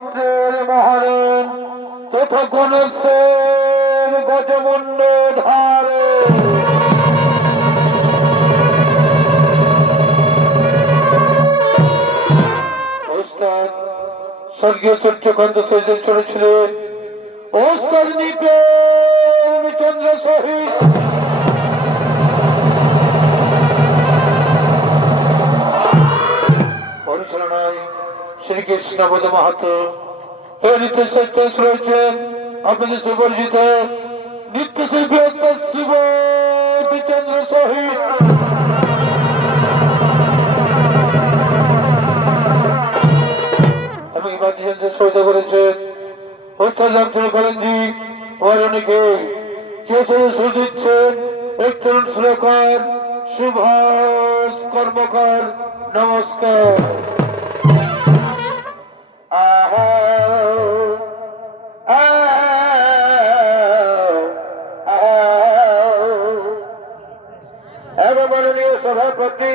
মহারাজ তথা গণেশের গজমুণ্ড ধারে ওস্তাদ স্বর্গীয় সূর্যকান্ত সেদিন চলেছিলেন ওস্তাদ নিপেন চন্দ্র সহিত পরিচালনায় শ্রীকৃষ্ণপদ মাহাতো নৃত্যশিল্পী রয়েছেন আপনাদের সুপরিচিত নৃত্যশিল্পী শিব চন্দ্র সহিত এবং বাদ্যযন্ত্রের সহিত করেছেন অত্যাচার করেনজি অনেকে সুর দিচ্ছেন এক তরুণ সুরকার সুভাষ কর্মকার। নমস্কার। মাননীয় সভাপতি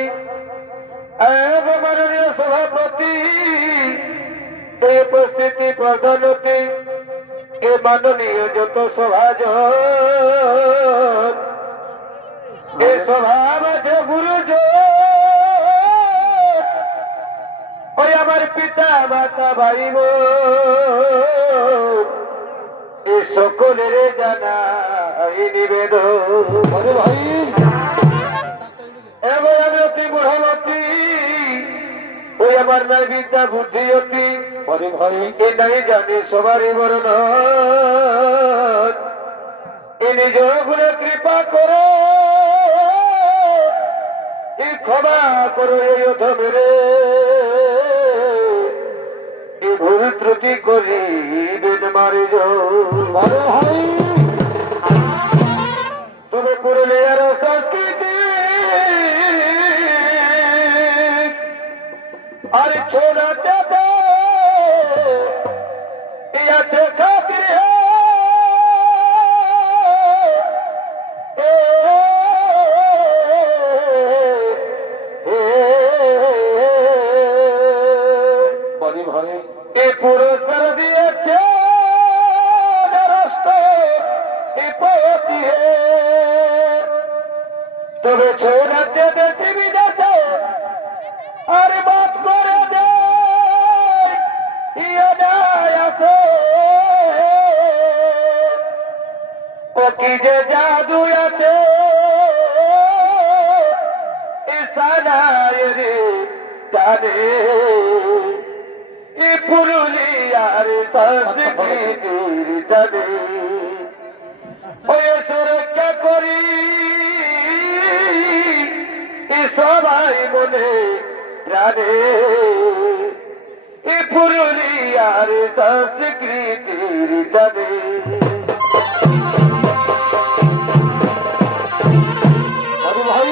মাননীয় সভাপতি এই উপস্থিতি প্রধানতি এ মাননীয় যত সভাজন এ সভা মাঝে গুরুজন ওই আমার পিতা মাতা ভাই এ সকলের জানাই নিবেদন ভাই এবং আমি অতি বুড়ামতি ওই আমার নাই বিদ্যা বুদ্ধি অতি পরে ভাই এ নাই জানে সবারই বরণ এ নিজ গুণে কৃপা করো ক্ষমা করো এই অধমেরে ভুল ত্রুটি করি বেদ মারি ভাই তবে পুরুলিয়ার সংস্কৃতি আর ছোড়া চাঁদে আছে খাতির পুরস্কার দিয়েছে তবে ছোড়াচ্ছে দেশি বিদেশে আর বাদ করে আছে ও কি যে জাদু আছে ইসানায় রে তারে পুরুলিয়ার সংস্কৃতির টানে ওই সুরক্ষা করি সবাই মনে প্রাণে পুরুলিয়ার সংস্কৃতির টানে ভাই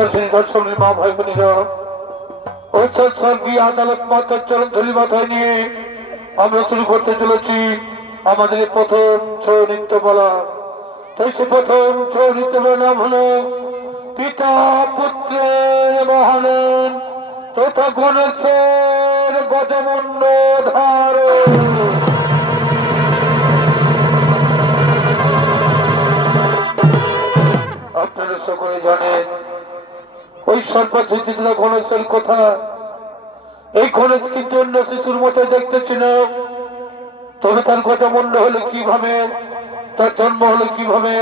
নমস্কার শ্রী দর্শক মা ভাই বোনেরা, ঐশ্বর স্বর্গীয় আদালত মাতার চরণ ধুলি মাথায় নিয়ে আমরা শুরু করতে চলেছি আমাদের প্রথম ছৌ নৃত্য বলা। তাই সে প্রথম ছৌ নৃত্য বলার নাম হল পিতা পুত্রের মহানন তথা গণেশের গজমুণ্ড ধারণ। আপনারা সকলে জানেন ওই সর্বচিত্রা গণেশের কথা। এই গণেশ কিন্তু অন্য শিশুর মতো দেখতে ছিল, তবে তার গজমুণ্ড হলো কিভাবে, তার জন্ম হলো কিভাবে,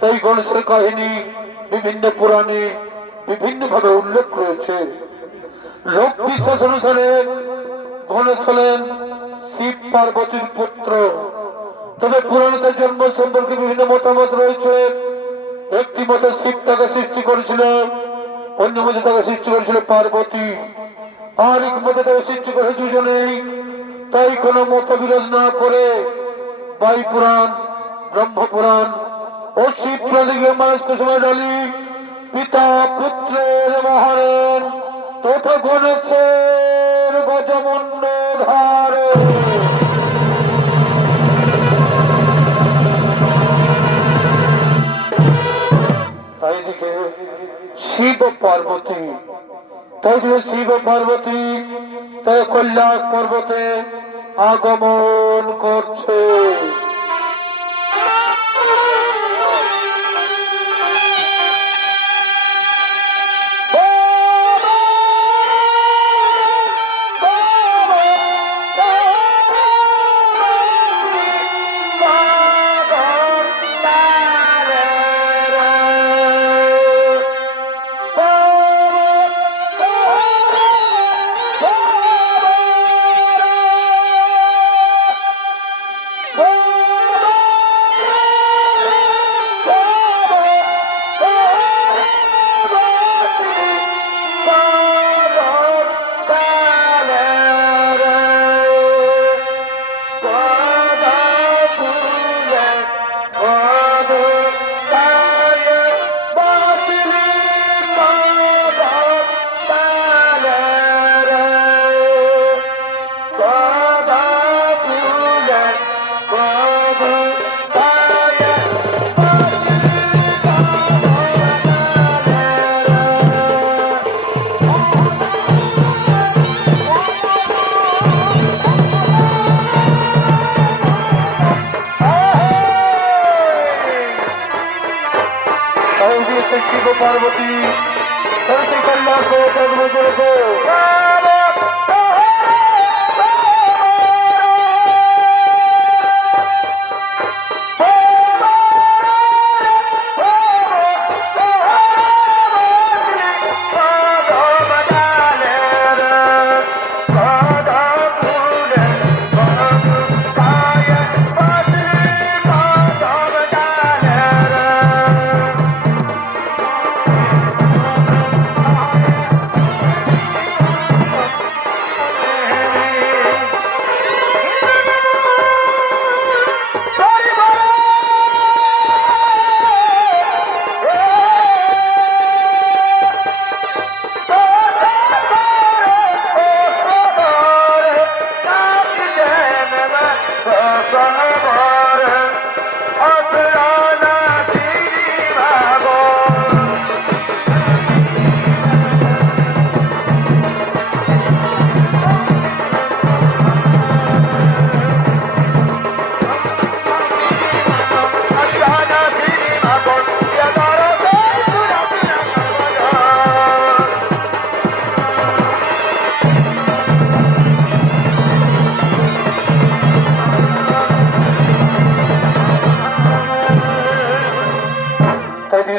তাই গণেশের কাহিনী বিভিন্ন পুরাণে বিভিন্ন ভাবে উল্লেখ রয়েছে। লোক বিশ্বাস অনুসারে গণেশ হলেন শিব পার্বতীর পুত্র, তবে পুরাণে তার জন্ম সম্পর্কে বিভিন্ন মতামত রয়েছে। একটি মতে শিব তাকে সৃষ্টি করেছিল, অন্য মতে তাকে সৃষ্টি করেছিল পার্বতী, আর এক মতে তাকে সৃষ্টি করে দুজনেই। তাই কোনো মতবিরোধ না করে বায়ু পুরাণ, ব্রহ্ম পুরাণ ও শিব পুরাণে মানুষকে সময় ডালি পিতা পুত্রের মহারণ তথা গণেশের গজমুণ্ড ধারণ। তাই দিকে শিব পার্বতী, তাই দিকে শিব পার্বতী তাই কৈলাস পর্বতে আগমন করছে। শিব পার্বতী কৈলাস পর্বতে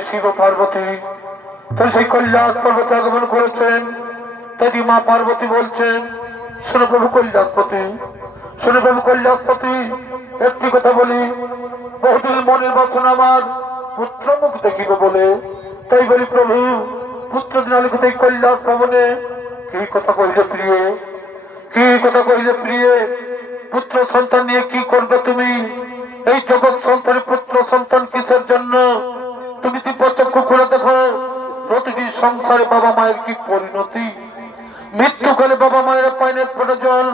শিব পার্বতী তো সেই কৈলাস পর্বতে আগমন করেছেন। তাই মা পার্বতী বলছেন, শোনো প্রভু কৈলাসপতি, শোনো প্রভু কৈলাসপতি, একটি কথা বলি, বহুদিন মনের বাসনা আমার পুত্র মুখ দেখিব বলে, তাই বলি প্রভু পুত্র দিনালিখিত এই কৈলাস ভবনে কি কথা কহিলে প্রিয়, কি কথা কহিলে প্রিয়, পুত্র সন্তান নিয়ে কি করবে তুমি? এই জগৎ সন্তানের পুত্র সন্তান কিসের জন্য? তুমি দিব্যচক্ষু খুলে দেখো, প্রতিটি সংসারে বাবা মায়ের কি পরিণতি। মৃত্যুকালে বাবা মায়ের পায়নি এক ফোঁটা জল,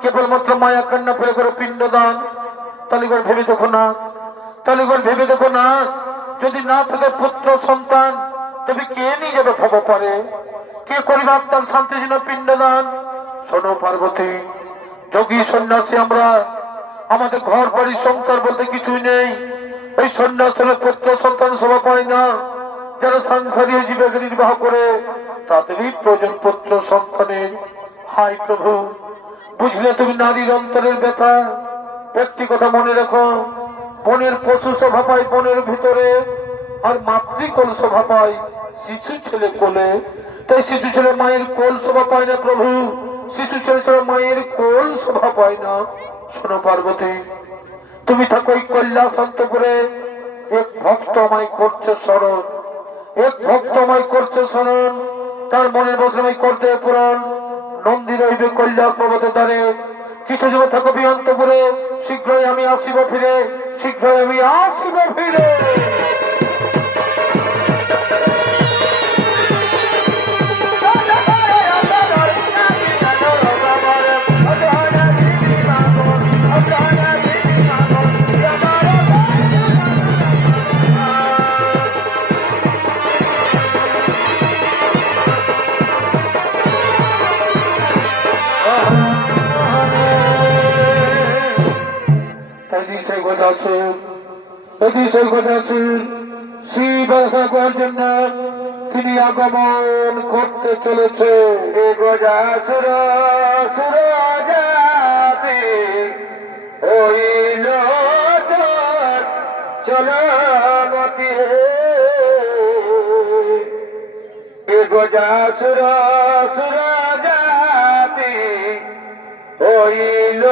কেবলমাত্র মায়া কান্না ফেলে করে পিণ্ডদান। তালিগর ভেবে দেখো না, তালিগর ভেবে দেখো না, যদি না থাকে পুত্র সন্তান, তবে কে নিয়ে যাবে ভাবা পারে, কে করিবে আত্মার শান্তির জন্য পিণ্ডদান। শোনো পার্বতী, যোগী সন্ন্যাসী আমরা, আমাদের ঘর বাড়ি সংসার বলতে কিছুই নেই। এই সন্ন্যাসের পুত্র সন্তান সভা পায় না। যারা সংসারী জীবকে নির্বাহ করে তাদেরই প্রয়োজন পুত্র সন্তানের। হাই প্রভু, বুঝলে তুমি নারীর অন্তরের ব্যথা। একটি কথা মনে রাখো, বনের পশু শোভা পায় বনের ভিতরে, আর মাতৃকোল শোভা পায় শিশু ছেলে কোলে। তাই শিশু ছেলে মায়ের কোল শোভা পায় না প্রভু, শিশু ছেলে ছেলে মায়ের কোল শোভা পায় না। শোনো পার্বতী, তুমি থাকো এই কৈলাসন্তপুরে। এক ভক্ত আমায় করছে স্মরণ, এক ভক্ত আমায় করছে স্মরণ, তার মনে বসে করতে পূরণ। নন্দী রইবে কৈলাস পর্বতের দ্বারে। কিছু যুব থাকো বিয়ন্তপুরে, শীঘ্রই আমি আসিব ফিরে, শীঘ্রই আমি আসিব ফিরে। শিব করার জন্য তিনি আগমন করতে চলেছে। গজাসুর সুর যাবে হইল চলমতি হে, গজাসুর সুর যাবে হইল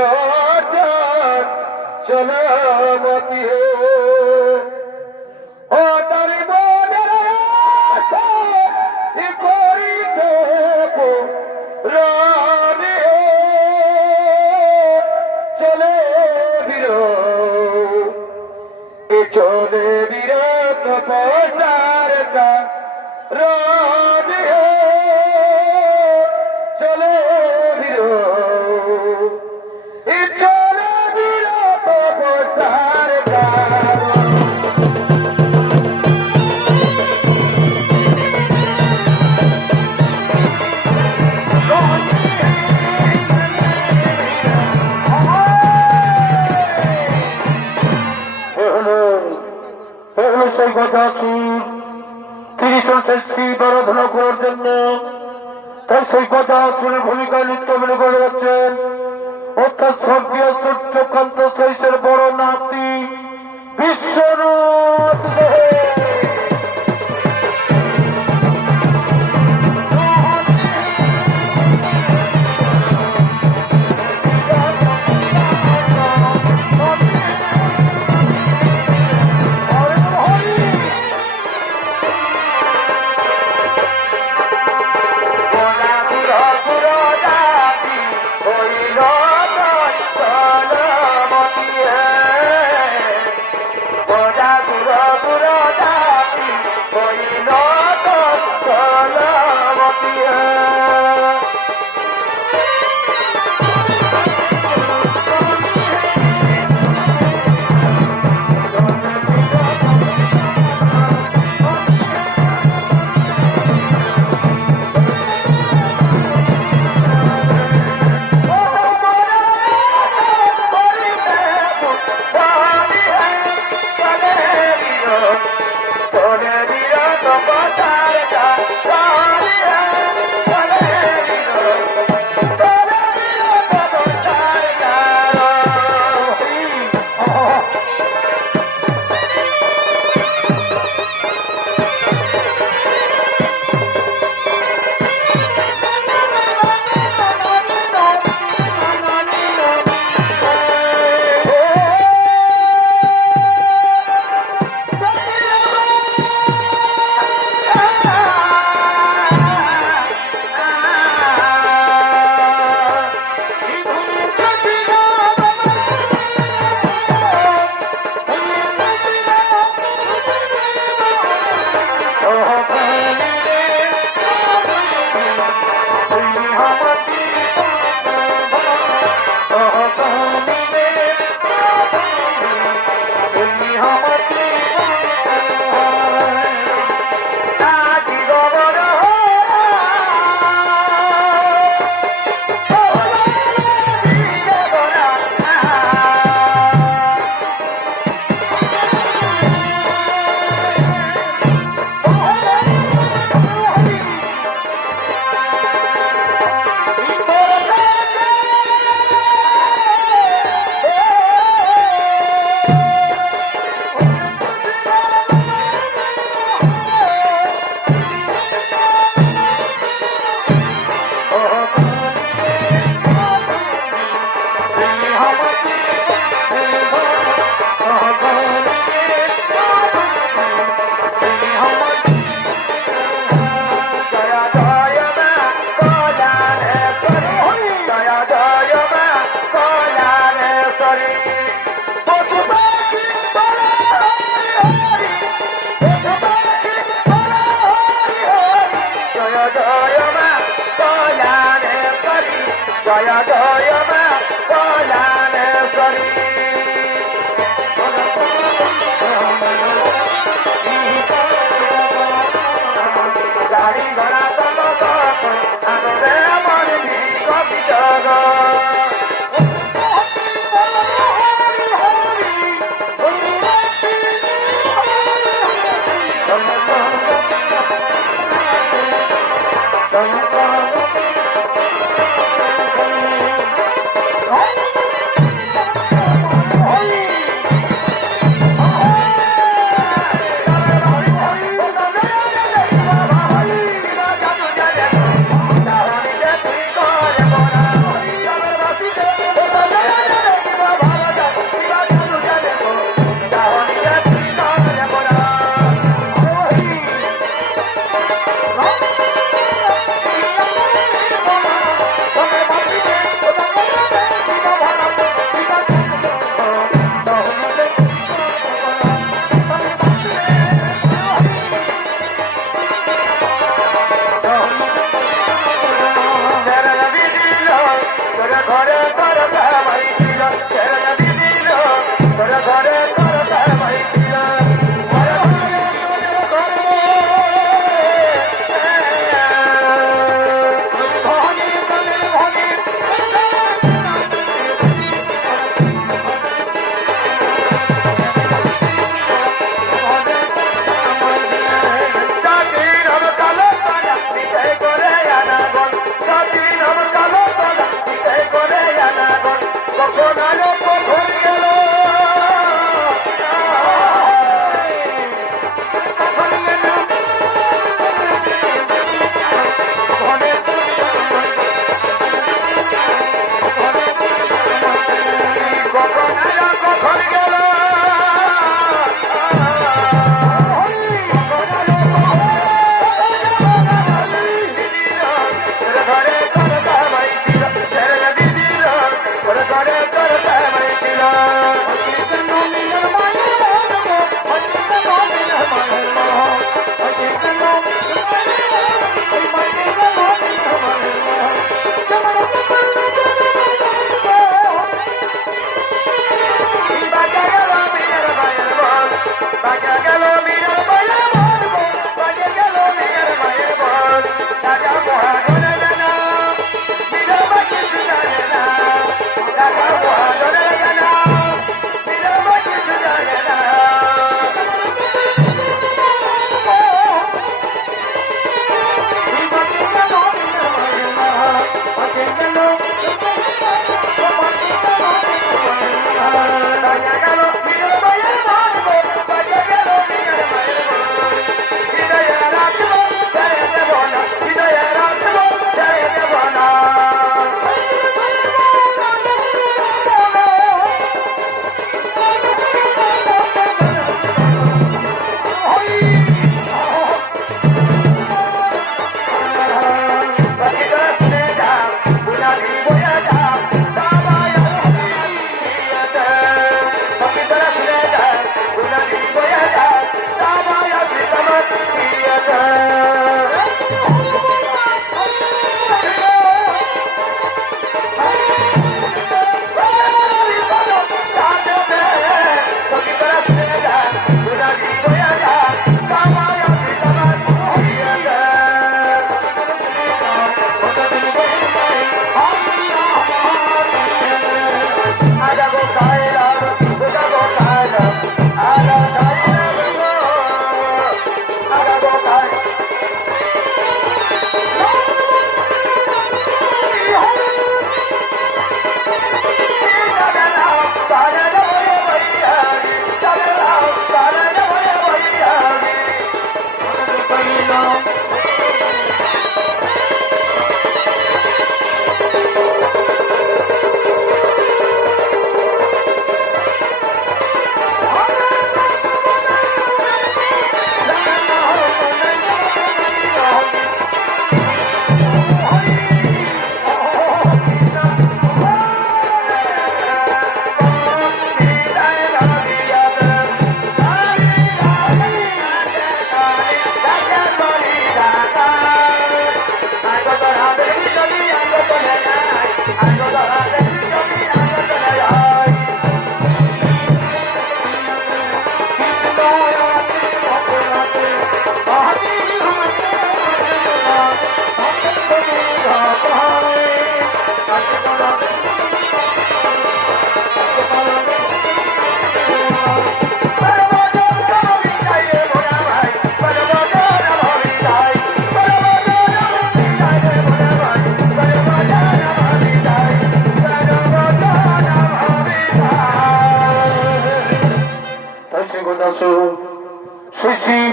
চলমতি হে। ও তারি মনে করি দেব রানী চলে বীর, চলে বীর তপসার রানী চলে বীর, চলে বীর তপসার সেই গজাসুর। তিনি চলছে শিব আরাধনা করার জন্য। তাই সেই গজাসুরের ভূমিকায় নৃত্য বলে করে যাচ্ছেন, অর্থাৎ স্বর্গীয় সূর্যকান্ত শৈশের বড় নাতি বিশ্বনাথ। জয় জয় মা কল্যাণেশ্বরী গাড়ি ঘোড়া আনন্দে মনে কবি জগ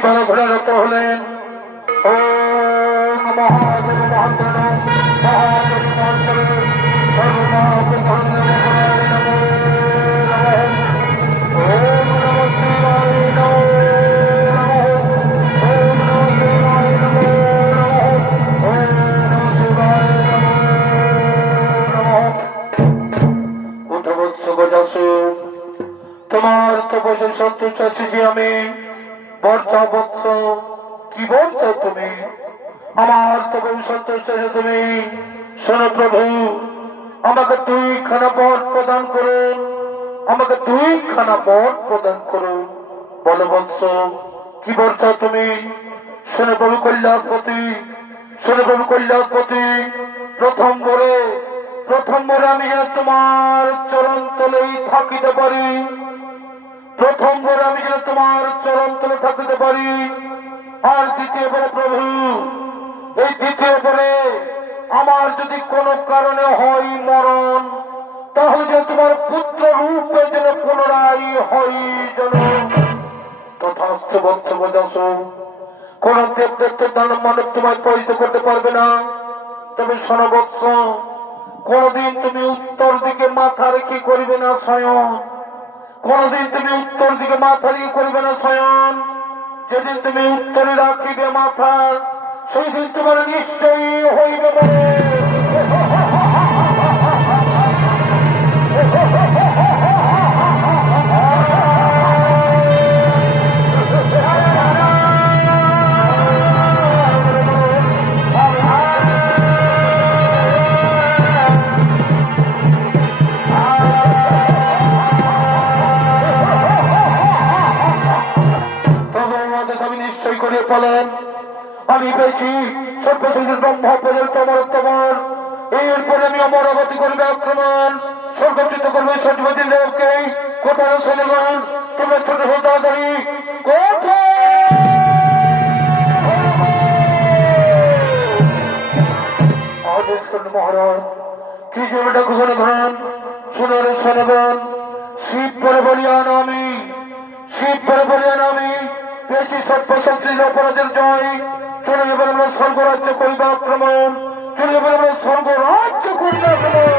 তারা ঘোড়ারত হলেন। ওম মহাদেব মহাদেব মহাদেব মহাদেব সর্বনাথ মহাদেব নমো নমঃ। ওম নমঃ শিবায় নমো নমঃ। ওম নমঃ শিবায় নমো নমঃ। ওম নমঃ শিবায় নমো নমঃ। উঠো বৎস গজাসুর, তোমার তপস্য সন্তুষ্ট আছি যে আমি। বর্ষা বৎস, কি বলছো তুমি? আমার তপস্য সন্তুষ্ট আছে তুমি। শোনো প্রভু, আমাকে 2খানা বর প্রদান করুন, আমাকে 2খানা বর প্রদান করুন। বলো বৎস, কি বলছো তুমি? শোনো প্রভু কৈলাসপতি, শোনো প্রভু কৈলাসপতি, প্রথম বরে আমি যেন তোমার চরণ তলেই থাকিতে পারি। প্রথম বরে আমি যেন তোমার চরণ তলে থাকিতে পারি। আর দ্বিতীয় বরে প্রভু, এই দ্বিতীয় বরে আমার যদি কোনো কারণে হয় মরণ, তাহলে যেন তোমার পুত্র রূপে যেন পুনরায় হই যেন। তথাস্থ বৎস বজাসু, কোন দেবদত্ত দানব মানব তোমায় পরিচিত করতে পারবে না। তবে শোনো বৎস, কোনদিন তুমি উত্তর দিকে মাথা রেখে করিবে না শয়ন। কোনদিন তুমি উত্তর দিকে মাথা রেখে করিবে না শয়ন। যেদিন তুমি উত্তরে রাখিবে মাথা, সেই দিন তোমার নিশ্চয়ই হইবে বলে। বলেন, আমি পেয়েছি সর্বশেষ ব্রহ্ম পর্যন্ত অমরত্বমান। এরপরে আমি অমরাবতী করবে আক্রমণ, স্বর্গচিত করবে সচিবতী দেবকে। কোথায় শোনেগণ তোমরা ছোট ছোট তাড়াতাড়ি কোথায়? আদেশ করুন মহারাজ, কি জমিটা ঘোষণা করেন? শুনে শোনেবেন। শিব পরে বলিয়ান আমি, শিব পরে বলিয়ান আমি পেয়েছি সর্বশক্তির অপরাধের জয়। চলে এবার আমরা স্বর্গরাজ্য করিবা আক্রমণ, চলে এবার আমরা স্বর্গরাজ্য করিবা আক্রমণ।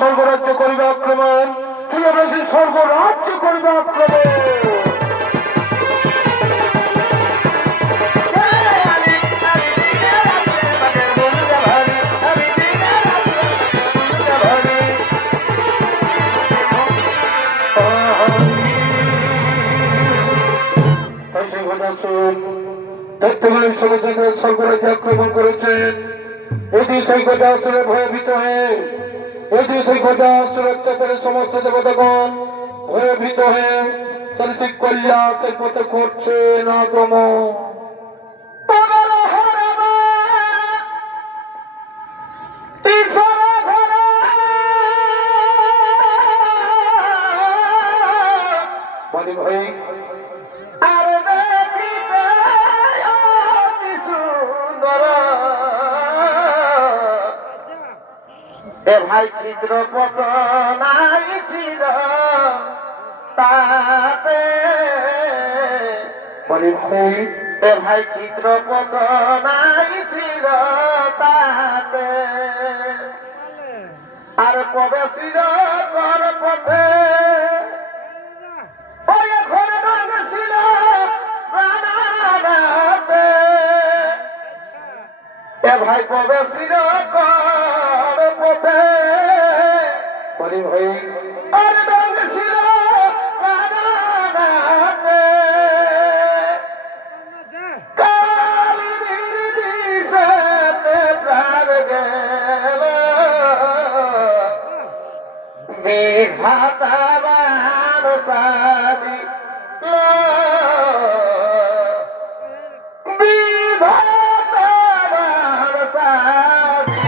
স্বর্গরাজ্য করিবে আক্রমণ, স্বর্গরাজ্য করিবে আক্রমণ। দেখতে গেলে স্বর্গরাজ্য আক্রমণ করেছেন। এদিকে সেই কথা আসলে ভয়ভীত হয়ে, এদিকে সেই কথা আসলে অত্যাচারের সমস্ত দেবতাগণ ভয়ভীত হয়ে তাহলে সেই কল্যাণের পথে করছে না গমন। ভাই ভাই ছিদ্র পতনাই ছিল তাতে বলি ভাই এ ভাই চিত্রপথ নাই ছিল তাতে আর প্রবেশিল কর পথে ওই এখন ছিল প্রাণাতে এ ভাই প্রবেশিল কর পথে বলি ভাই আর ছিল প্রাণাতে কাল নির্বিষেতে প্রাণ গেল বিধাতা বার সাজি বিধাতা বার সাজি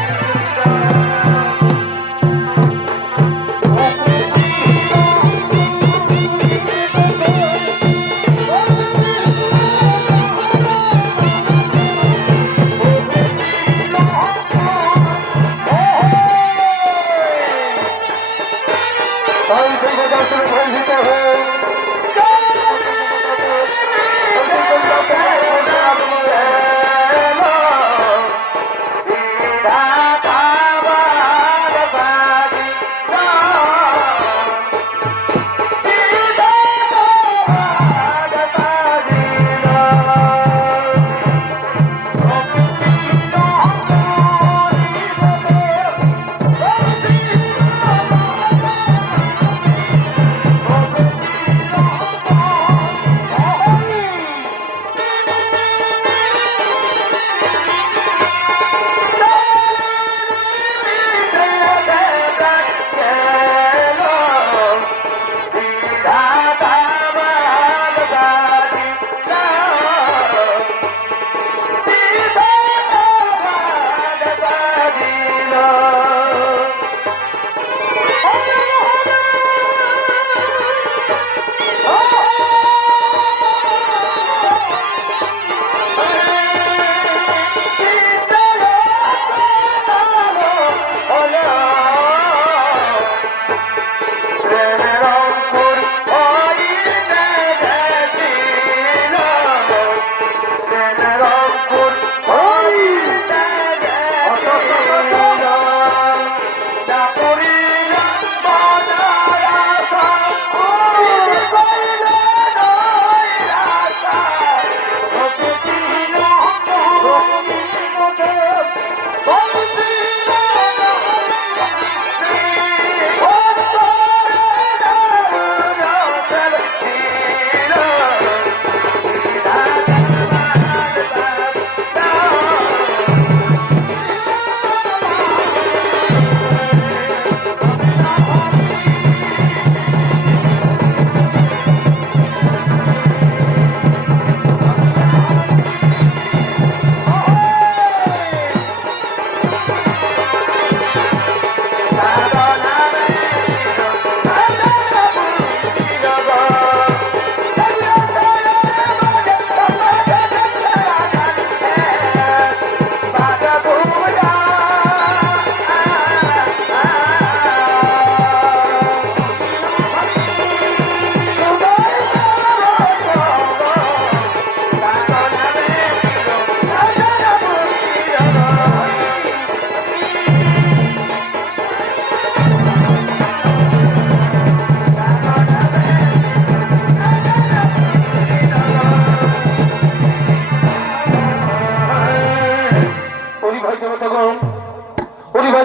তাই সেই কথা শুনে ভয়ভীত হয়ে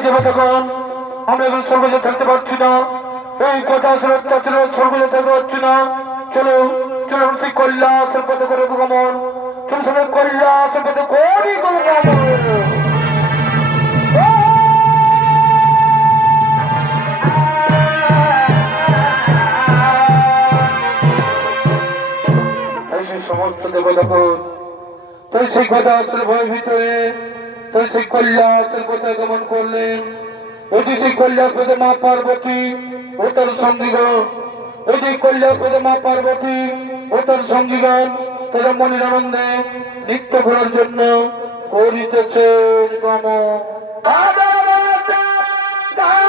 দেবতাগণ আমরা এখন সর্বজা থাকতে পারছি না, এই কথা আসলে অত্যাচার সর্বজা থাকতে পারছি না। চলো চলো সেই কৈলাসের পথে করে গমন, চলো সবাই কৈলাসের পথে করি গমন। সমস্ত দেবতাগণ তাই সেই কথা আসলে ভয়ের ভিতরে তাই সেই কৈলাসের পথে গমন করলেন। ওই সেই কৈলাস পথে মা পার্বতী ও তার সঙ্গীগণ, ওই যে কৈলাস পথে মা পার্বতী ও তার সঙ্গীগণ তারা মনের আনন্দে নৃত্য করার জন্য করিতেছে গমন। তাই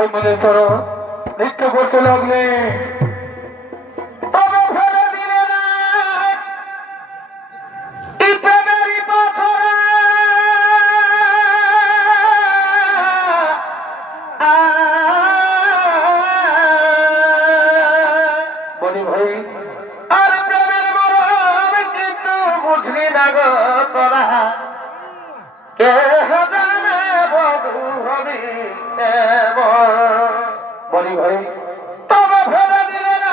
তাই মিলে তারা নৃত্য করতে লাগলে। তবে ফেলে দিলে না এই প্রেমেরই পাথরে। বলি ভাই আর প্রেমের মরম কিন্তু বুঝলি না গো তোরা। কে জানে বধু হবি এমন। বলি ভাই তবে ফেলে দিলে না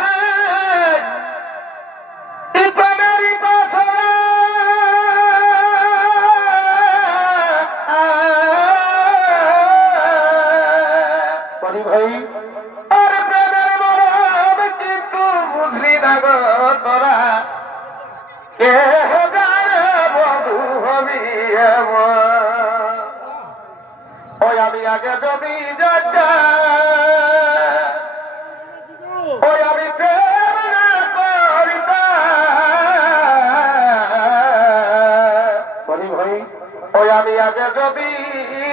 এই প্রেমেরই পাথরে। বলি ভাই আর প্রেমের মরম কিন্তু বুঝলি না গো তোরা। কে জানে বধু হবি এমন। ওই আমি আগে জমি যাচ্ছা, ওই আমি প্রেম না করিতাম। বলি ভাই ওই আমি আগে জমি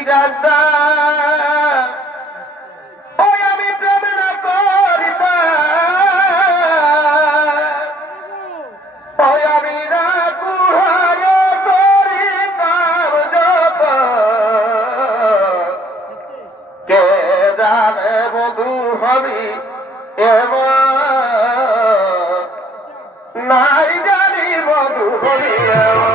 জানতাম, ওই আমি প্রেম না করিতাম। ওই আমি না কুড়ায় করিতাম যত। কে জানে বধু হবি এমন। নাই জানি বধু হবি এমন।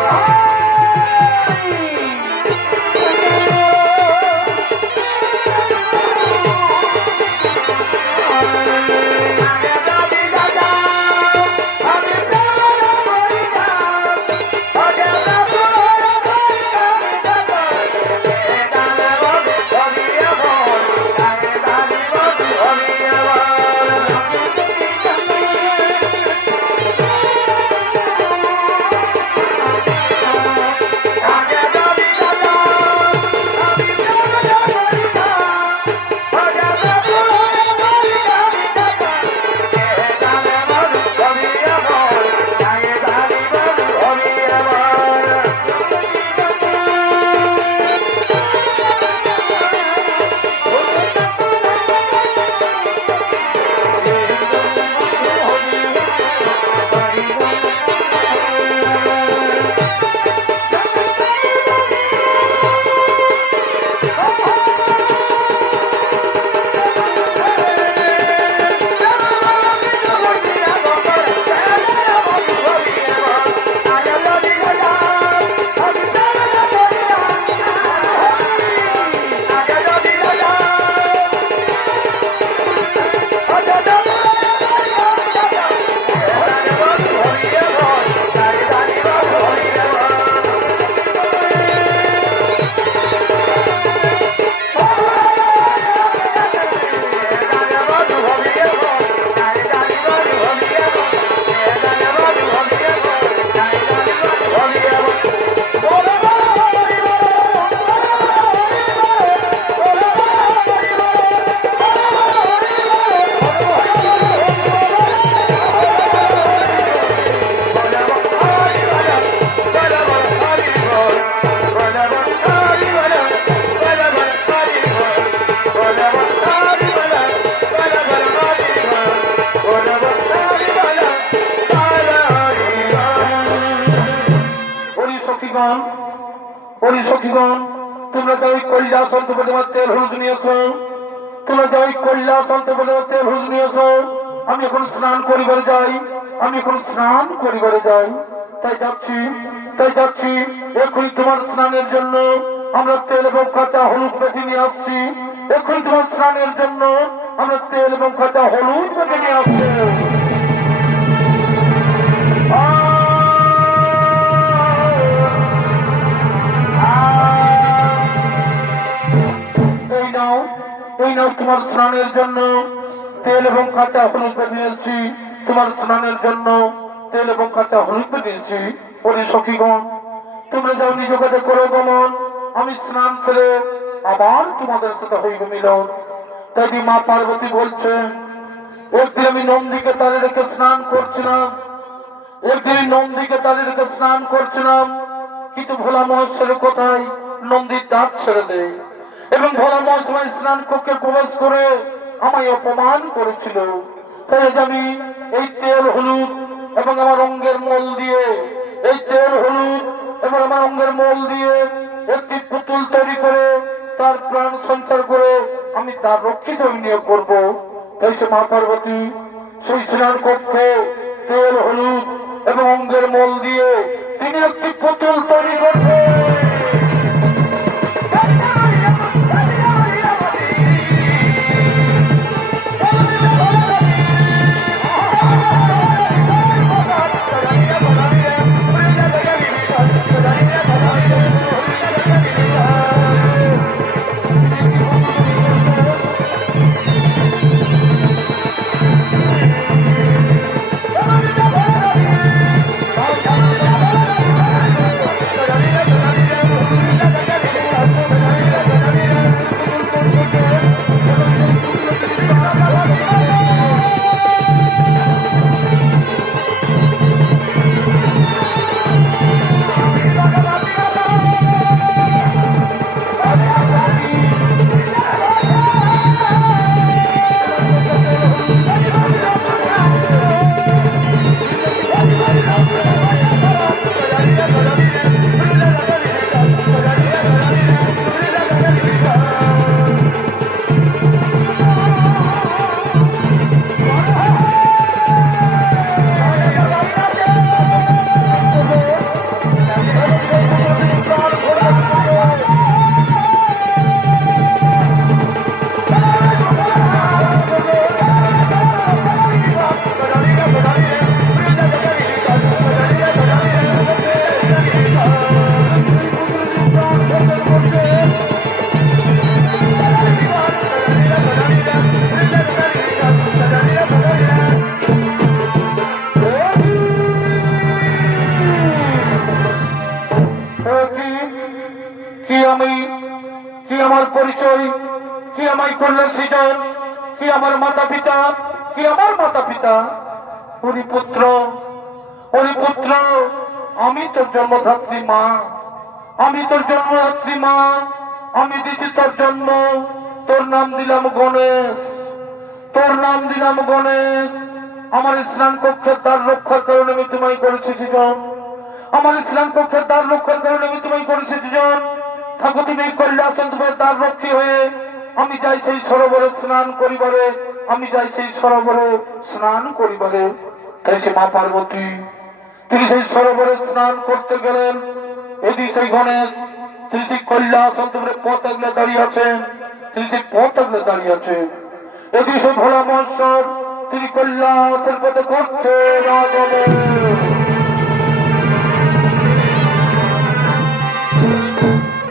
সখীগণ, তোমরা যাই কৈলাস অন্তর্গত তেল হলুদ নিয়েছ, তোমরা যাই কৈলাস অন্তর্গত তেল হলুদ নিয়েছ। আমি এখন স্নান করিবারে যাই, আমি এখন স্নান করিবারে যাই। তাই যাচ্ছি এখনই তোমার স্নানের জন্য আমরা তেল এবং কাঁচা হলুদ বেটে নিয়ে আসছি। এখনই তোমার স্নানের জন্য আমরা তেল এবং কাঁচা হলুদ বেটে নিয়ে আসছি। এই নাও তোমার স্নানের জন্য তেল এবং কাঁচা হলুদ বেরিয়েছি। তোমার স্নানের জন্য তেল এবং কাঁচা হলুদ বেরিয়েছি। ওরে সখীগণ, তোমরা যাও নিজ কাজে করো গমন, আমি স্নান ছেড়ে আবার তোমাদের সাথে হইব মিলন। তাই মা পার্বতী বলছে, একদিন আমি নন্দীকে তালে রেখে স্নান করছিলাম, একদিন নন্দীকে তালে রেখে স্নান করছিলাম, কিন্তু ভোলা মহেশ্বরের কোথায় নন্দীর দাঁত ছেড়ে দেয়। এবং ভোলা মহাসময় স্নান কক্ষে প্রবেশ করে আমায় অপমান করেছিল। তাই আজ আমি এই তেল হলুদ এবং আমার অঙ্গের মল দিয়ে, এই তেল হলুদ এবং আমার অঙ্গের মল দিয়ে একটি পুতুল তৈরি করে তার প্রাণ সঞ্চার করে আমি তার রক্ষী হিসেবে নিয়োগ করবো। তাই সে মা পার্বতী সেই স্নান কক্ষে তেল হলুদ এবং অঙ্গের মল দিয়ে তিনি একটি পুতুল তৈরি করছে। কি আমার পরিচয়, কি আমায় করলেন সৃজন, কি আমার মাতা পিতা, কি আমার মাতা পিতা। হরিপুত্র, হরিপুত্র, আমি তোর জন্মধাত্রী মা, আমি তোর জন্মদাত্রী মা, আমি দিচ্ছি তোর জন্ম। তোর নাম দিলাম গণেশ, তোর নাম দিলাম গণেশ। আমার স্নান কক্ষের দ্বার রক্ষার কারণে আমি তোমায় করেছি সৃজন, আমার স্নান কক্ষের দ্বার রক্ষার কারণে আমি তোমায় করেছি সৃজন। থাকো তুমি কৈলাসন তোমার দ্বার রক্ষী হয়ে। আমি যাই সেই সরোবরে স্নান করিবারে, আমি যাই সেই সরোবরে স্নান করিবারে। তাই সে মা পার্বতী তিনি সেই সরোবরে স্নান করতে গেলেন। এদিকে সেই গণেশ তিনি সেই কৈলাসন তোমার পথ আগলে দাঁড়িয়ে আছেন, তিনি সেই পথ আগলে দাঁড়িয়ে আছেন। এদিকে সেই ভোলা মহেশ্বর তিনি কৈলাসের পথে করছে রাগমন।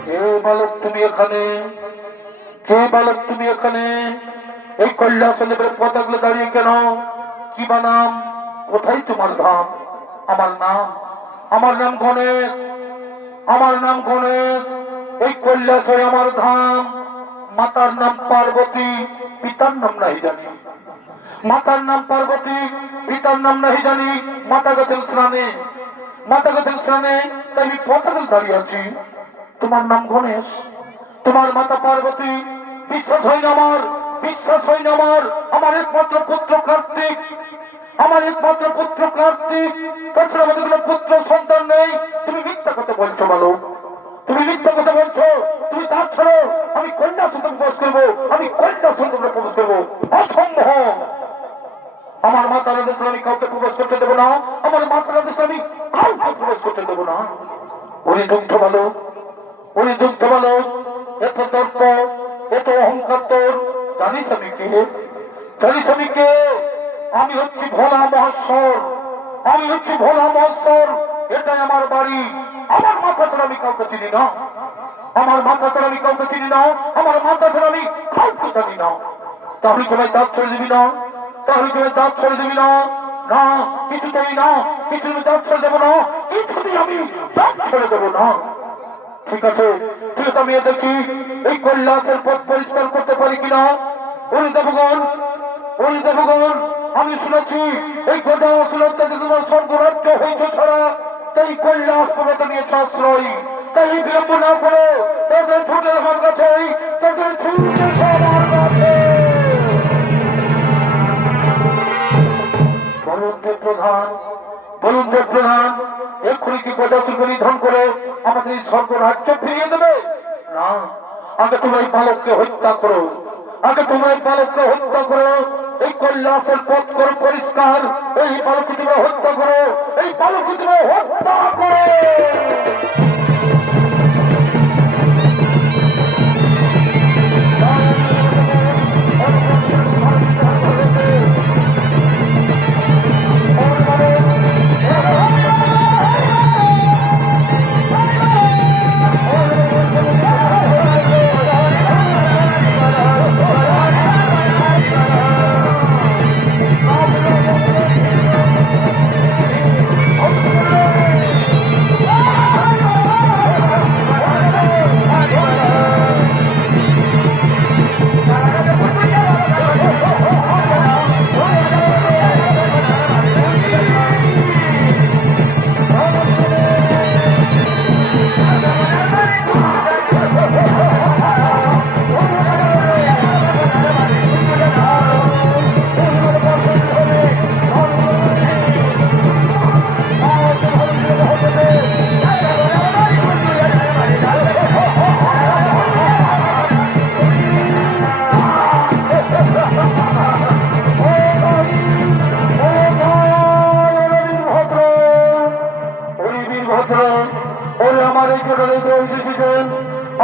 কে বালক তুমি এখানে, কে বালক তুমি এখানে? এই কৈলাসের পথ আগলে দাঁড়িয়ে কেন? কি বা নাম? কোথায় তোমার ধাম? আমার নাম, আমার নাম গণেশ, আমার নাম গণেশ। এই কৈলাসে আমার ধাম। মাতার নাম পার্বতী, পিতার নাম নাহি জানি। মাতার নাম পার্বতী, পিতার নাম নাহি জানি। মাতা গেছেন স্নানে, মাতা গেছেন স্নানে, তাই আমি পতাকা দাঁড়িয়ে আছি। তোমার নাম গণেশ, তোমার মাতা পার্বতী। বিশ্বাস হয় না আমার, বিশ্বাস হয় না আমার। আমার একমাত্র পুত্র কার্তিক, আমার একমাত্র পুত্র কার্তিক, তাছাড়া আমাদের কোনো পুত্র সন্তান নেই। তুমি মিথ্যা কথা বলছো বলো, তুমি মিথ্যা কথা বলছো। তুমি তার ছাড়ো আমি কন্যা সন্তান প্রবেশ করবো, আমি কন্যা সন্তান প্রবেশ করবো। অসম্ভব। আমার মাতার দেশে আমি কাউকে প্রবেশ করতে দেবো না, আমার মাতার দেশে আমি কাউকে প্রবেশ করতে দেবো না। ওই দুগ্ধ বলো, ওই দুগ্ধ বলো, এত তর্ক, এত অহংকার তোর। জানিস আমি কে? জানিস আমি কে? আমি হচ্ছি ভোলা মহেশ্বর, আমি হচ্ছি ভোলা মহেশ্বর। এটাই আমার বাড়ি। আমার মাথা ছাড়া আমি কাউকে চিনি না, আমার মাথা ছাড়া আমি কাউকে চিনি না, আমার মাথা ছাড়া আমি কাউকে জানি না। তাহলে তোমায় দাঁত ছেড়ে দিবি না, তাহলে তোমায় দাঁত ছেড়ে দিবি না। না, কিছুতেই না, কিছুতেই দাঁত ছেড়ে দেবো না, কিছুতেই আমি দাঁত ছেড়ে দেবো না। ঠিক আছে, ঠিক আছে, আমি দেখি এই কৈলাসের পথ পরিষ্কার করতে পারি কিনা। ওই দেবগণ, ওই দেবগণ, আমি শুনেছি এই গোটা অসুরত থেকে তোমার স্বর্গরাজ্য হয়েছে ছাড়া, তাই কৈলাস পর্বত নিয়েছে আশ্রয়। তাই বিলম্ব না করে তাদের ঠোঁটের আমার কাছে তাদের রাজ্য ফিরিয়ে দেবে না। আগে তোমরা এই বালককে হত্যা করো, আগে তোমরা এই বালককে হত্যা করো, এই কৈলাসের পথ করো পরিষ্কার, এই বালককে তোমরা হত্যা করো, এই বালককে তোমরা হত্যা করো।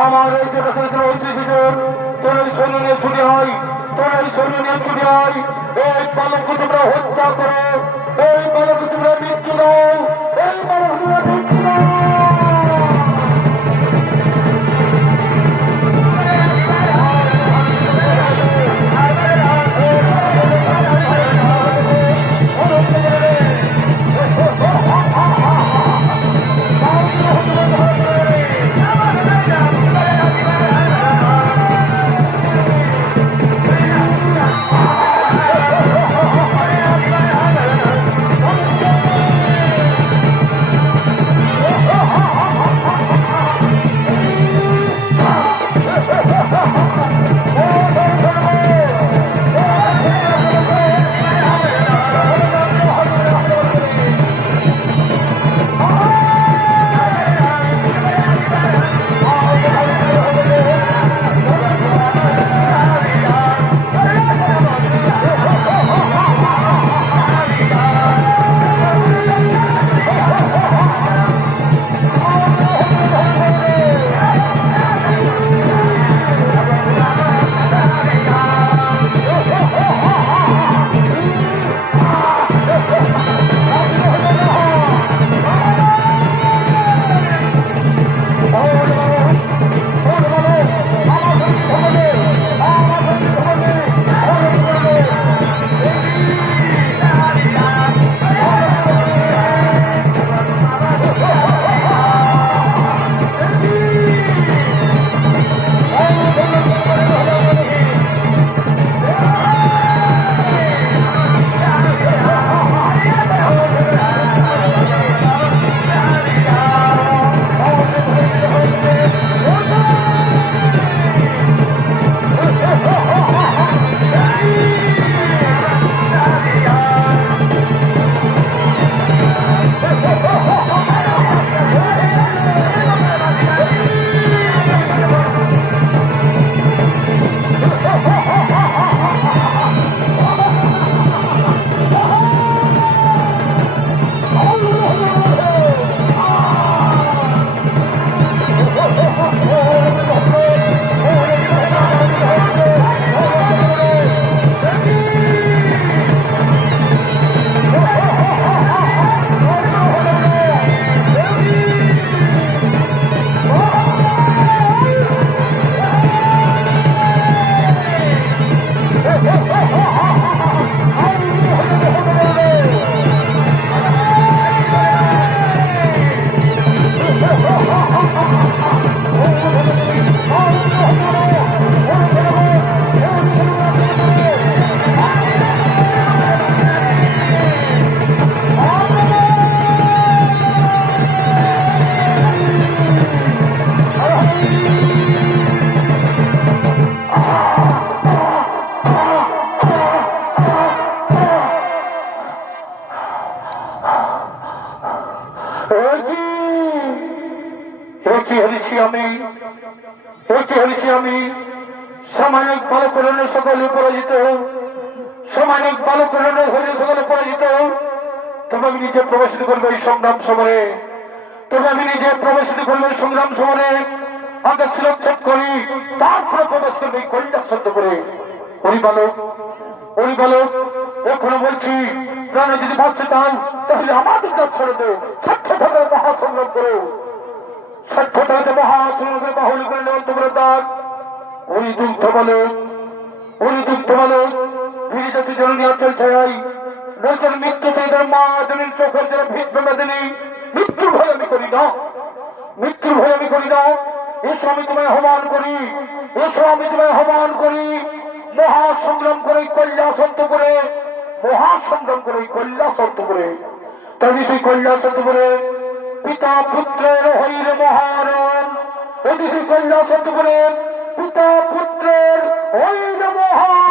আমার এই যেটা তোর এই সৈন্য নিয়ে ছুটি হয়, তোর এই সৈন্য নিয়ে ছুটি হয়, এই বালককে তোমরা হত্যা করো, এই বালককে তোমরা মৃত্যু দাও, এই বালককে তোমরা মৃত্যু দাও। সামাজিক বালকরণের সকলে পরাজিত, সামাজিক বালকরণের হলে সকলে পরাজিত। তবে আমি নিজে প্রবেশিত করবো এই সংগ্রাম সমরে, তবে আমি নিজে প্রবেশিত করবো এই সংগ্রাম সমরে। আগে শিরোচ্ছেদ করি, তারপরে প্রবেশ করবে এই কলিটা সত্য করে। ওই বালক, ওই বালক, এখনো বলছি প্রাণে যদি বাঁচতে চান তাহলে আমাদের কাজ ছেড়ে দেও, স্বার্থটাকে মহাসংগ্রাম করো, স্বার্থটাকে মহাসংগ্রামে বাহুল করে নেওয়ার তোমরা দাগ। ওই যুদ্ধ বালক, ওই যুদ্ধ বালক ধীরে জাতি জননী অঞ্চল ছাই নতুন মৃত্যু তাদের মা জমির চোখের যারা ভিত বেঁধেনি। মৃত্যুর ভয় আমি করি না, মৃত্যুর ভয় আমি করি না। এসো আমি তোমায় আহ্বান করি, এসো আমি তোমায় আহ্বান করি। মহাসংগ্রাম করে কৈলাসন্ত করে, মহাসংগ্রাম করে কৈলাসন্ত করে। তবে সেই কৈলাসন্ত করে পিতা পুত্রের হইরে মহারণ, ওই সেই কৈলাসন্ত করে পিতা পুত্রের হইরে মহারণ।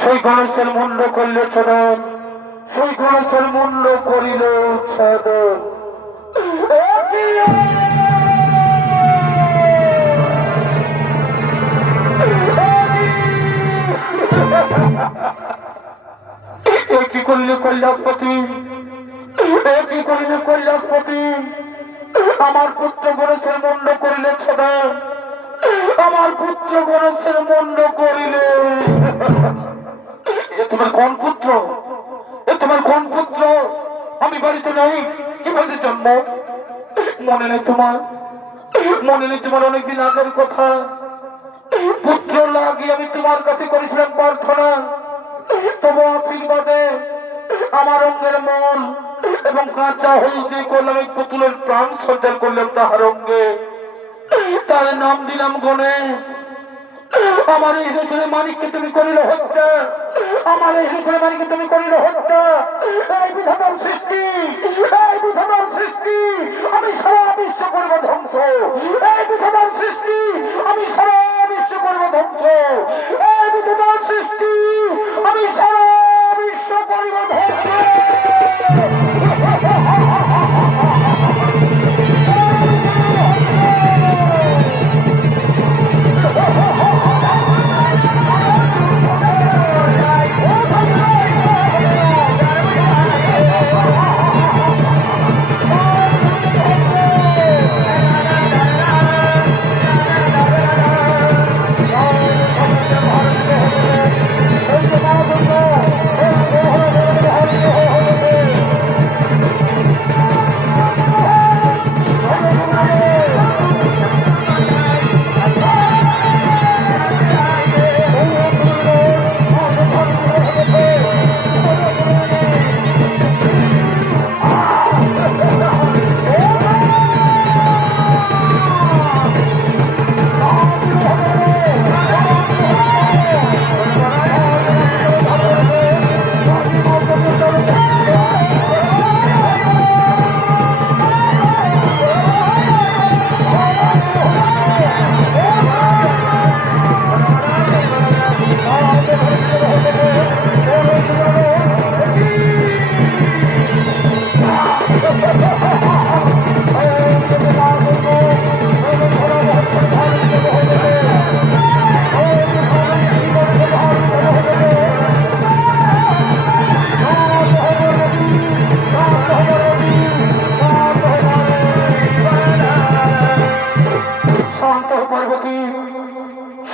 সেই গণেশের মুন্ড করলে ছেদন, সেই গণেশের মুন্ড করিল ছেদন। কি করিলে কৈলাসপতি, কি করিলে কৈলাসপতি। আমার পুত্র গণেশের মুন্ড করিলে ছেদন, আমার পুত্র গণেশের মুন্ড করিলে। এ তোমার কোন পুত্র, এ তোমার কোন পুত্র? আমি বাড়িতে নাই, কিভাবে জন্ম? মনে নেই তোমার, মনে নেই তোমার অনেকদিন আগের কথা? পুত্র লাগি আমি তোমার কাছে করেছিলাম প্রার্থনা, তবু আশীর্বাদে আমার অঙ্গের মন এবং কাঁচা হলদি করলাম, এক পুতুলের প্রাণ সঞ্চার করলাম তাহার অঙ্গে, তার নাম দিলাম গণেশ। আমার এই হৃদয় মানিককে তুমি করিল হত্যা, আমার এই হৃদয় মানিককে তুমি করিল হত্যা। এই বিধাতার সৃষ্টি, এই বিধাতার সৃষ্টি আমি সারা বিশ্ব করব ধ্বংস, এই বিধাতার সৃষ্টি আমি সারা বিশ্ব করব ধ্বংস, এই বিধাতার সৃষ্টি আমি সারা বিশ্ব করব ধ্বংস।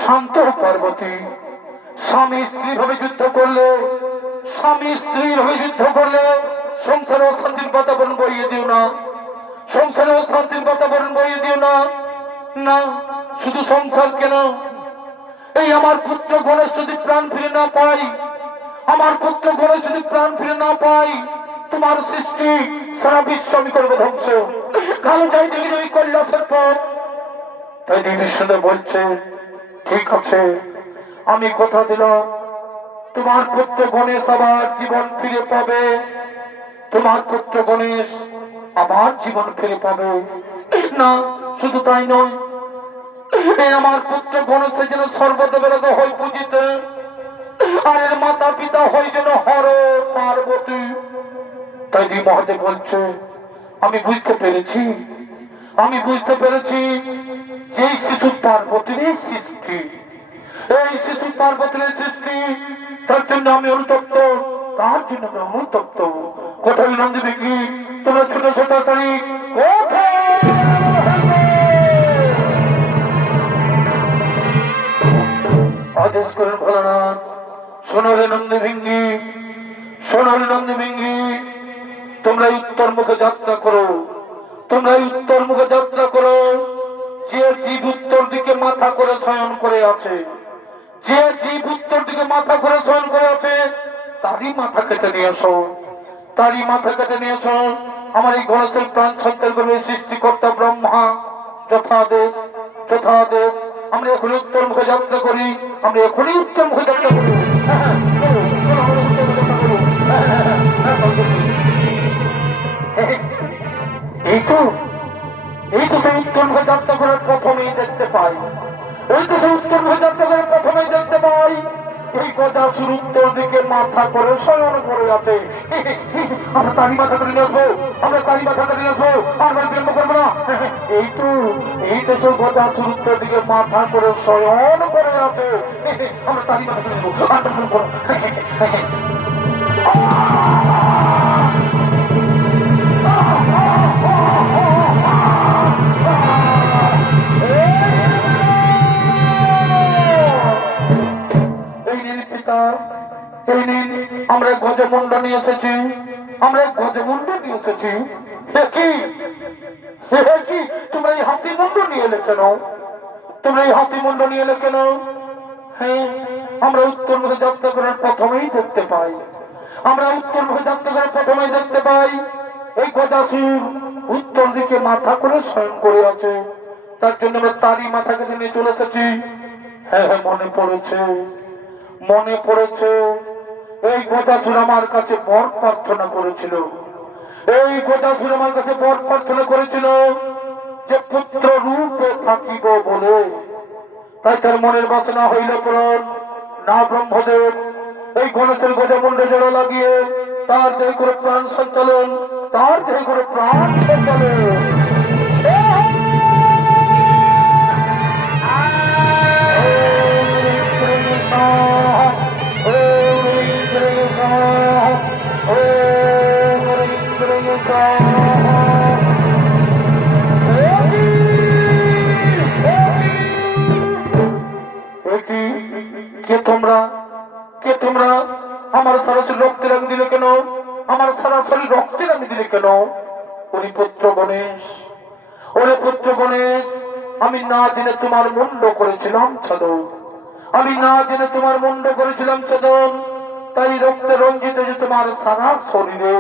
শান্ত পার্বতী, স্বামী স্ত্রী ভাবে যুদ্ধ করলে, স্বামী স্ত্রী ভাবে যুদ্ধ করলে সংসারে অশান্তির বাতাবরণ বইয়ে দিও না, সংসারে অশান্তির বাতাবরণ বইয়ে দিও না। না, শুধু সংসার কেন, এই আমার পুত্র গণেশ যদি প্রাণ ফিরে না পাই, আমার পুত্র গণেশ যদি প্রাণ ফিরে না পাই, তোমার সৃষ্টি সারা বিশ্ব আমি করবো ধ্বংস। কালো যাই দেখি ওই কৈলাসের পথ। তাই বিষ্ণু বলছে, ঠিক আছে, আমি কথা দিলাম, তোমার পুত্র গণেশ আবার জীবন ফিরে পাবে, তোমার পুত্র গণেশ আবার জীবন ফিরে পাবে। না, শুধু তাই নয়, এই আমার পুত্র গণেশের যেন সর্বদেবের হয়ে পূজিত, আর এর মাতা পিতা হয় যেন হর পার্বতী। তাই মহাদেব বলছে, আমি বুঝতে পেরেছি, আমি বুঝতে পেরেছি যে শিশু পার্বতীর সৃষ্টি, এই শিশু পার্বতীর সৃষ্টি, তার জন্য আমি অনুতপ্ত, তার জন্য আমি অনুতপ্ত। কোথায় নন্দী কি তোমরা ছোট ছোট তারিখ আদেশ করেন ভোলানাথ। সোনারে নন্দী ভিঙ্গি, সোনারে নন্দী ভিঙ্গি, তোমরা উত্তর মুখে যাত্রা করো, তোমরা উত্তর মুখে যাত্রা করো। যে জীব উত্তর দিকে মাথা করে শয়ন করে আছে, যে জীব উত্তর দিকে মাথা করে শয়ন করে আছে, তারই মাথা কেটে নিয়ে এসো, তারই মাথা কেটে নিয়ে এসো। আমার এই গণেশের প্রাণ সন্তান করবে সৃষ্টিকর্তা ব্রহ্মা যথাদেশ, যথাদেশ। আমরা এখনই উত্তর মুখে যাত্রা করি, আমরা এখনই উত্তর মুখে যাত্রা করি। এই তো, এই তো সেই উত্তর মুখে যাত্রা করার প্রথমেই দেখতে পাই, এই তো সেই উত্তর মুখে যাত্রা করার প্রথমেই দেখতে পাই এই গজাসুর উত্তর দিকে মাথা করে শয়ন করে আছে। আমরা তারই মাথা করে নিয়ে আসবো, আমরা তারই মাথা করে নিয়ে আসবো, আমরা বিলম্ব করবো না। এই তো, এই তো সেই গজাসুর উত্তর দিকে মাথা করে শয়ন করে আছে, আমরা তারই মাথা করে নেবো। আমরা গজমুন্ড নিয়ে এসেছি, আমরা গজমুন্ড নিয়ে এসেছি। কি তোমরা এই হাতি মুন্ড নিয়ে এলে কেন, তোমরা এই হাতি মুন্ড নিয়ে এলে কেন? হ্যাঁ, আমরা উত্তর মুখে যাত্রা করার প্রথমেই দেখতে পাই, আমরা উত্তর মুখে যাত্রা করার প্রথমেই দেখতে পাই এই গজাসুর উত্তর দিকে মাথা করে শয়ন করে আছে, তার জন্য আমরা তারই মাথা কেটে নিয়ে চলে এসেছি। হ্যাঁ হ্যাঁ, মনে পড়েছে, মনে পড়েছে, এই গজাসুর আমার কাছে বর প্রার্থনা করেছিল, এই গজাসুর আমার কাছে বর প্রার্থনা করেছিল যে পুত্র রূপে থাকিব বলে। তাই তার মনের বাসনা হইল পূরণ। না ব্রহ্মদেব এই গণেশের গজমুন্ডে জড়া লাগিয়ে তার দেহ করে প্রাণ সঞ্চালন, তার দেহ করে প্রাণ সঞ্চালন। কে তোমরা, কে তোমরা? আমার সরাসরি রক্তে রঙ দিলে কেন, আমার সরাসরি রক্তে রঙ দিলে কেন? ওরে পুত্র গণেশ, ওরে পুত্র গণেশ, আমি না জেনে তোমার মুন্ড করেছিলাম ছদন, আমি না জেনে তোমার মুন্ড করেছিলাম ছদন। তাই রক্তে রঞ্জিত যে তোমার সারা শরীরে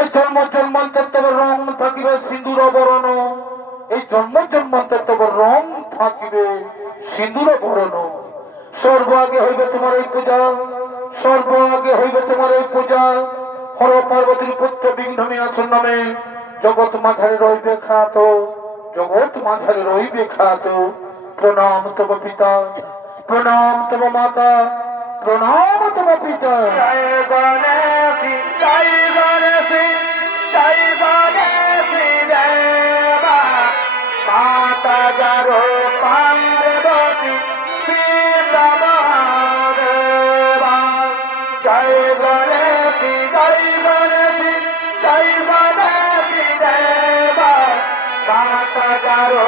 এই জন্ম জন্মান্তর তবে রং থাকিবে সিঁদুর বরণ, এই জন্ম জন্মান্তর তবে রং থাকিবে সিঁদুর বরণ। সর্ব আগে হইবে তোমার এই পূজা, সর্ব আগে হইবে তোমার এই পূজা। হর পার্বতীর পুত্র বিঘ্নমী আসন নামে জগৎ মাঝারে রইবে খ্যাত, জগৎ মাঝারে রইবে খ্যাত। প্রণাম তব পিতা, প্রণাম তব মাতা, প্রণাম তব পিতা। জয় গণেশী, জয় গণেশী, জয় গণেশী দেবা, মাতা যারো পার্বতী সীতা মহাদেবা। জয় গণেশী, জয় গণেশী, জয় গণেশী দেবা, মাতা যারো